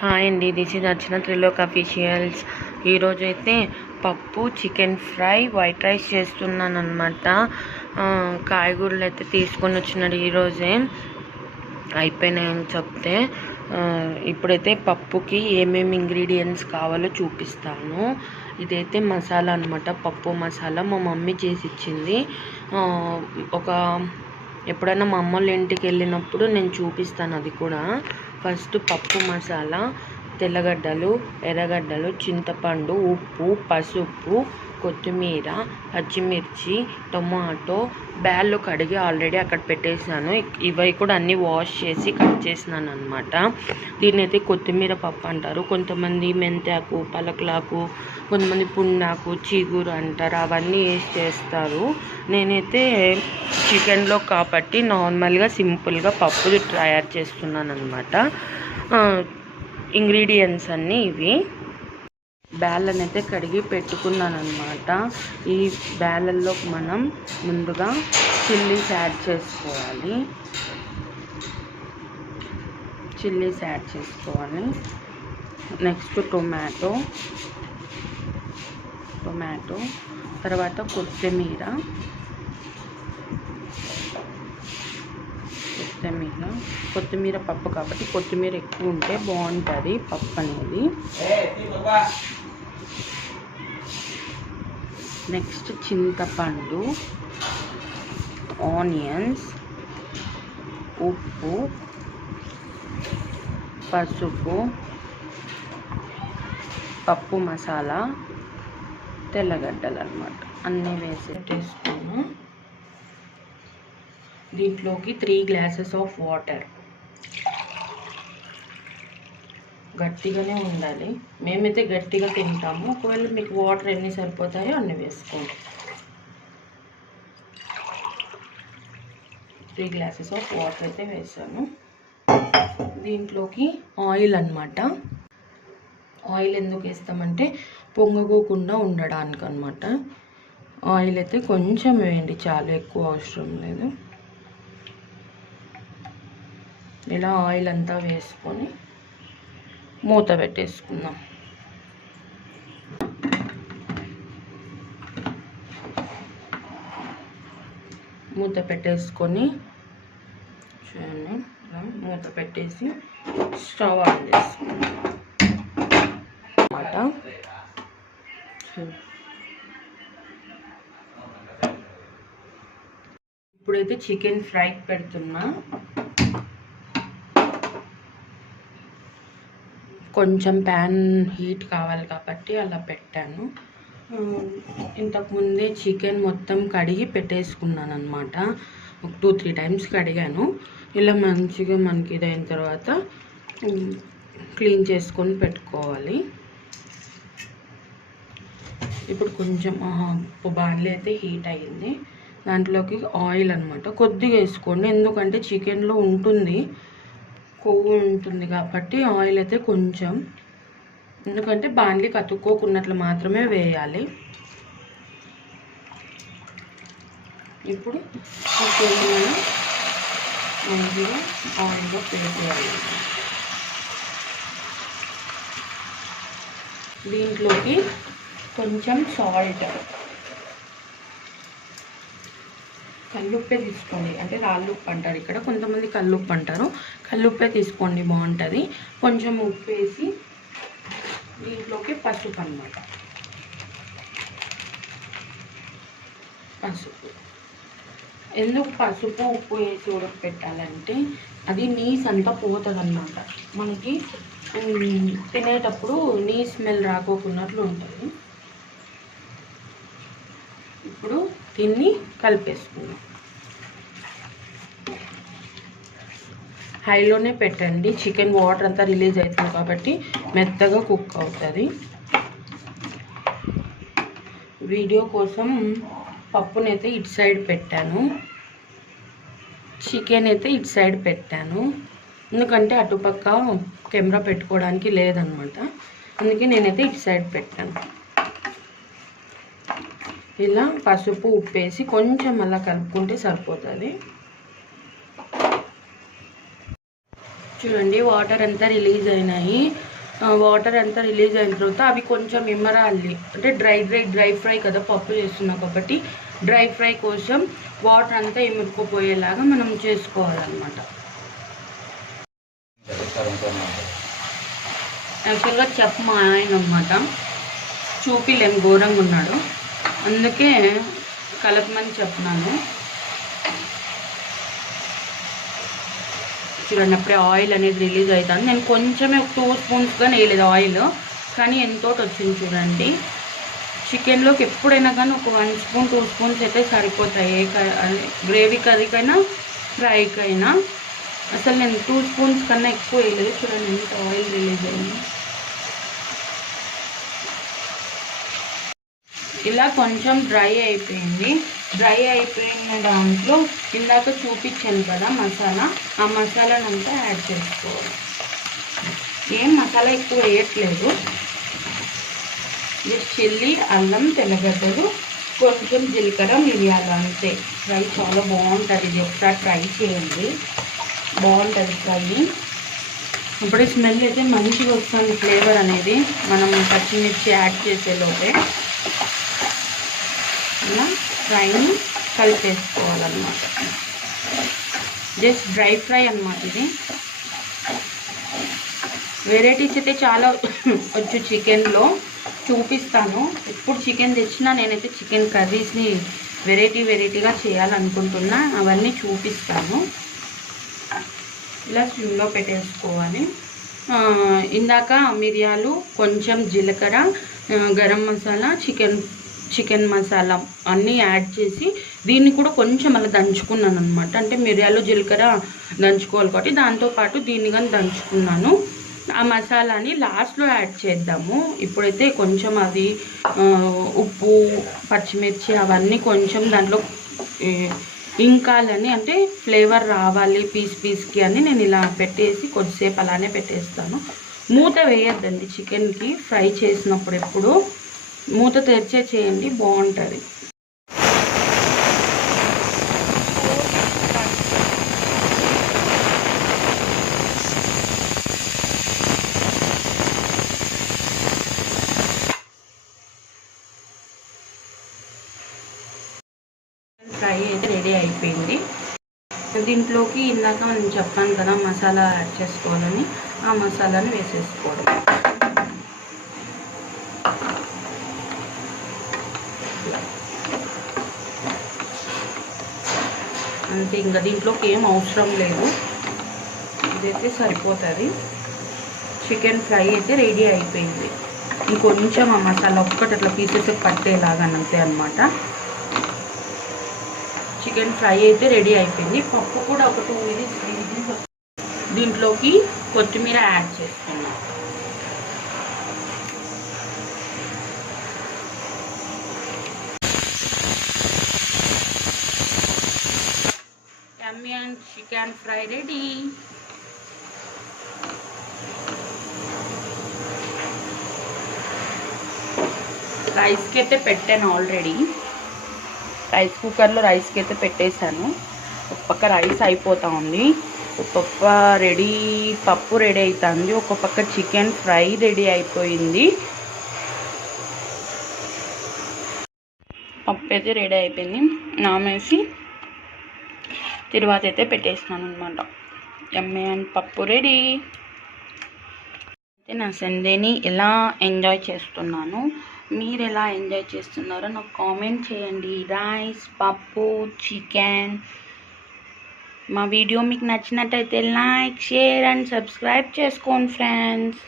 Hi అండి, this is Archana Trilok officials. ఈరోజు అయితే పప్పు, చికెన్ ఫ్రై, వైట్ రైస్ చేస్తున్నాను అనమాట. కాయగూరలు అయితే తీసుకొని వచ్చినాడు ఈరోజే, అయిపోయినాయని చెప్తే. ఇప్పుడైతే పప్పుకి ఏమేమి ఇంగ్రీడియంట్స్ కావాలో చూపిస్తాను. ఇదైతే మసాలా అనమాట, పప్పు మసాలా మా మమ్మీ చేసి ఇచ్చింది. ఎప్పుడైనా మా అమ్మ వాళ్ళ ఇంటికి వెళ్ళినప్పుడు నేను చూపిస్తాను అది కూడా. ఫస్ట్ పప్పు మసాలా, తెల్లగడ్డలు, ఎర్రగడ్డలు, చింతపండు, ఉప్పు, పసుపు, కొత్తిమీర, పచ్చిమిర్చి, టొమాటో, బ్యాళ్ళు కడిగి ఆల్రెడీ అక్కడ పెట్టేసాను. ఇవి కూడా అన్నీ వాష్ చేసి కట్ చేసినాను అనమాట. దీన్ని అయితే కొత్తిమీర పప్పు అంటారు, కొంతమంది మెంతాకు, పలకలాకు, కొంతమంది పున్నాకు, చీగురు అంటారు. అవన్నీ వేసి చేస్తారు. నేనైతే చికెన్లో కాబట్టి నార్మల్గా సింపుల్గా పప్పు తయారు చేస్తున్నాను అనమాట. ఇంగ్రీడియంట్స్ అన్నీ ఇవి. బ్యాళ్ళని అయితే కడిగి పెట్టుకున్నాను అనమాట. ఈ బ్యాళ్ళల్లో మనం ముందుగా చిల్లీస్ యాడ్ చేసుకోవాలి. నెక్స్ట్ టొమాటో, తర్వాత కొత్తిమీర పప్పు కాబట్టి కొత్తిమీర ఎక్కువ ఉంటే బాగుంటుంది పప్పు అనేది. నెక్స్ట్ చింతపండు, ఆనియన్స్, ఉప్పు, పసుపు, పప్పు మసాలా, తెల్లగడ్డలు అన్నమాట అన్నీ వేసి పెట్టేసుకున్నాను. దీంట్లోకి 3 గ్లాసెస్ ఆఫ్ వాటర్. గట్టిగానే ఉండాలి, మేమైతే గట్టిగా తింటాము. ఒకవేళ మీకు వాటర్ ఎన్ని సరిపోతాయో అన్ని వేసుకోండి. 3 గ్లాసెస్ ఆఫ్ వాటర్ అయితే వేసాను. దీంట్లోకి ఆయిల్ అన్నమాట. ఆయిల్ ఎందుకు వేస్తామంటే పొంగకోకుండా ఉండడానికి అన్నమాట. ఆయిల్ అయితే కొంచెం వేయండి, చాలా ఎక్కువ అవసరం లేదు. ఇలా ఆయిల్ అంతా వేసుకొని మూత పెట్టేసుకుందాం. మూత పెట్టేసుకొని చూడండి, మూత పెట్టేసి స్టవ్ ఆన్ చేసుకుందాం అన్నమాట. ఇప్పుడైతే చికెన్ ఫ్రై పెడుతున్నా. కొంచెం ప్యాన్ హీట్ కావాలి కాబట్టి అలా పెట్టాను. ఇంతకుముందే చికెన్ మొత్తం కడిగి పెట్టేసుకున్నాను అనమాట. ఒక 2-3 టైమ్స్ కడిగాను. ఇలా మంచిగా మనకి ఇదైన తర్వాత క్లీన్ చేసుకొని పెట్టుకోవాలి. ఇప్పుడు కొంచెం బాండ్లీ అయితే హీట్ అయ్యింది. దాంట్లోకి ఆయిల్ అనమాట కొద్దిగా వేసుకోండి, ఎందుకంటే చికెన్లో ఉంటుంది, కొవ్వు ఉంటుంది కాబట్టి ఆయిల్ అయితే కొంచెం, ఎందుకంటే బాండ్లీ కతుక్కోకున్నట్లు మాత్రమే వేయాలి. ఇప్పుడు మనం మంచిగా ఆయిల్లో వేసేయాలి. దీంట్లోకి కొంచెం సాల్ట్, కల్లుప్పే తీసుకోండి, అంటే రాళ్ళుప్పు అంటారు ఇక్కడ, కొంతమంది కల్లుప్పు అంటారు. కల్లుప్పే తీసుకోండి, బాగుంటుంది. కొంచెం ఉప్పు వేసి దీంట్లోకి పసుపు అన్నమాట. పసుపు ఎందుకు పసుపు ఉప్పు వేసి ఉడకపెట్టాలంటే అది నీస్ అంతా పోతుంది అన్నమాట. మనకి తినేటప్పుడు నీ స్మెల్ రాకోకున్నట్లు ఉంటుంది. ఇప్పుడు దీన్ని కలిపేసుకుందాం. హైలోనే పెట్టండి, చికెన్ వాటర్ అంతా రిలీజ్ అవుతుంది కాబట్టి మెత్తగా కుక్ అవుతుంది. వీడియో కోసం పప్పునైతే ఇటు సైడ్ పెట్టాను, చికెన్ అయితే ఇటు సైడ్ పెట్టాను, ఎందుకంటే అటుపక్క కెమెరా పెట్టుకోవడానికి లేదనమాట. అందుకే నేనైతే ఇటు సైడ్ పెట్టాను. ఇలా పసుపు ఉప్పు వేసి కొంచెం అలా కలుపుకుంటే సరిపోతుంది. చూడండి వాటర్ అంతా రిలీజ్ అయినాయి. వాటర్ అంతా రిలీజ్ అయిన తర్వాత అవి కొంచెం ఇమ్మరాలి. అంటే డ్రై ఫ్రై కదా, పప్పు చేస్తున్నా కాబట్టి డ్రై ఫ్రై కోసం వాటర్ అంతా ఇముక్కుపోయేలాగా మనం చేసుకోవాలన్నమాట. యాక్చువల్గా చెఫ్ మా ఆయన అన్నమాట, చూపిలేం ఘోరంగా ఉన్నాడు, అందుకే కలపమని చెప్తున్నాను. చూడండి అప్పుడే ఆయిల్ అనేది రిలీజ్ అవుతుంది. నేను కొంచెమే 2 స్పూన్స్గా వేయలేదు ఆయిల్, కానీ ఎంతో వచ్చింది చూడండి. చికెన్లోకి ఎప్పుడైనా కానీ ఒక 1 స్పూన్ 2 స్పూన్స్ అయితే సరిపోతాయి, గ్రేవీ కర్రీకైనా ఫ్రైకైనా. అసలు నేను 2 స్పూన్స్ కన్నా ఎక్కువ వేయలేదు. చూడండి ఎంత ఆయిల్ రిలీజ్ అయింది. ఇలా కొంచెం డ్రై అయిపోయింది. డ్రై అయిపోయిన దాంట్లో ఇందాక చూపించాను కదా మసాలా, ఆ మసాలానంతా యాడ్ చేసుకోవాలి. ఏం మసాలా ఎక్కువ వేయట్లేదు, జస్ట్ చిల్లీ, అల్లం, తెల్లగడ్డలు, కొంచెం జీలకర్ర, మిరియాలు అంతే. ఫ్రై చాలా బాగుంటుంది, ఇది ఒకసారి ట్రై చేయండి, బాగుంటుంది ఫ్రై. ఇప్పుడు స్మెల్ అయితే మంచిగా వస్తుంది, ఫ్లేవర్ అనేది మనం పచ్చిమిర్చి యాడ్ చేసేలోపే. ఇలా ఫ్రైని కలిపేసుకోవాలన్నమాట. జస్ట్ డ్రై ఫ్రై అన్నమాట ఇది. వెరైటీస్ అయితే చాలా వచ్చు చికెన్లో, చూపిస్తాను. ఎప్పుడు చికెన్ తెచ్చినా నేనైతే చికెన్ కర్రీస్ని వెరైటీగా చేయాలనుకుంటున్నా, అవన్నీ చూపిస్తాను. ఇలా స్లిమ్లో పెట్టేసుకోవాలి. ఇందాక మిరియాలు, కొంచెం జీలకర్ర, గరం మసాలా, చికెన్ మసాలా అన్నీ యాడ్ చేసి దీన్ని కూడా కొంచెం అలా దంచుకున్నాను అనమాట. అంటే మిరియాలు జీలకర్ర దంచుకోవాలి కాబట్టి దాంతోపాటు దీన్ని కానీ దంచుకున్నాను. ఆ మసాలాని లాస్ట్లో యాడ్ చేద్దాము. ఇప్పుడైతే కొంచెం అది ఉప్పు, పచ్చిమిర్చి అవన్నీ కొంచెం దాంట్లో ఇంకాలని, అంటే ఫ్లేవర్ రావాలి పీస్కి అని నేను ఇలా పెట్టేసి కొద్దిసేపు అలానే పెట్టేస్తాను. మూత వేయద్దండి చికెన్కి, ఫ్రై చేసినప్పుడు ఎప్పుడు మూత తెరిచే చేయండి, బాగుంటుంది. ఫ్రై అయితే రెడీ అయిపోయింది. దీంట్లోకి ఇందాక నేను చెప్పాను కదా మసాలా యాడ్ చేసుకోవాలని, ఆ మసాలాని వేసేసుకోవడం. అంతే, ఇంకా దీంట్లోకి ఏం అవసరం లేదు, ఇదైతే సరిపోతుంది. చికెన్ ఫ్రై అయితే రెడీ అయిపోయింది. ఇంకొంచెం ఆ మసాలా ఒక్కటి అట్లా పీసెస్ పట్టేలాగా అంతే అనమాట. చికెన్ ఫ్రై అయితే రెడీ అయిపోయింది. పప్పు కూడా ఒక 2 మినిట్స్ దీంట్లోకి కొత్తిమీర యాడ్ చేసుకున్నాం. యమ్మీ అండ్ చికెన్ ఫ్రై రెడీ. రైస్కి అయితే పెట్టాను ఆల్రెడీ, రైస్ కుక్కర్లో రైస్కి అయితే పెట్టేశాను. ఒక పక్క రైస్ అయిపోతూ ఉంది, ఒక పక్క పప్పు రెడీ అవుతుంది, ఒక పక్క చికెన్ ఫ్రై రెడీ అయిపోయింది. పప్పు అయితే రెడీ అయిపోయింది, నామేసి తర్వాత అయితే పెట్టేసినాను అనమాట. యమ్మీ అండ్ పప్పు రెడీ. అయితే నా సండేని ఎలా ఎంజాయ్ చేస్తున్నాను, మీరు ఎలా ఎంజాయ్ చేస్తున్నారో నాకు కామెంట్ చేయండి. రైస్, పప్పు, చికెన్. మా వీడియో మీకు నచ్చినట్టయితే లైక్, షేర్ అండ్ సబ్స్క్రైబ్ చేసుకోండి ఫ్రెండ్స్.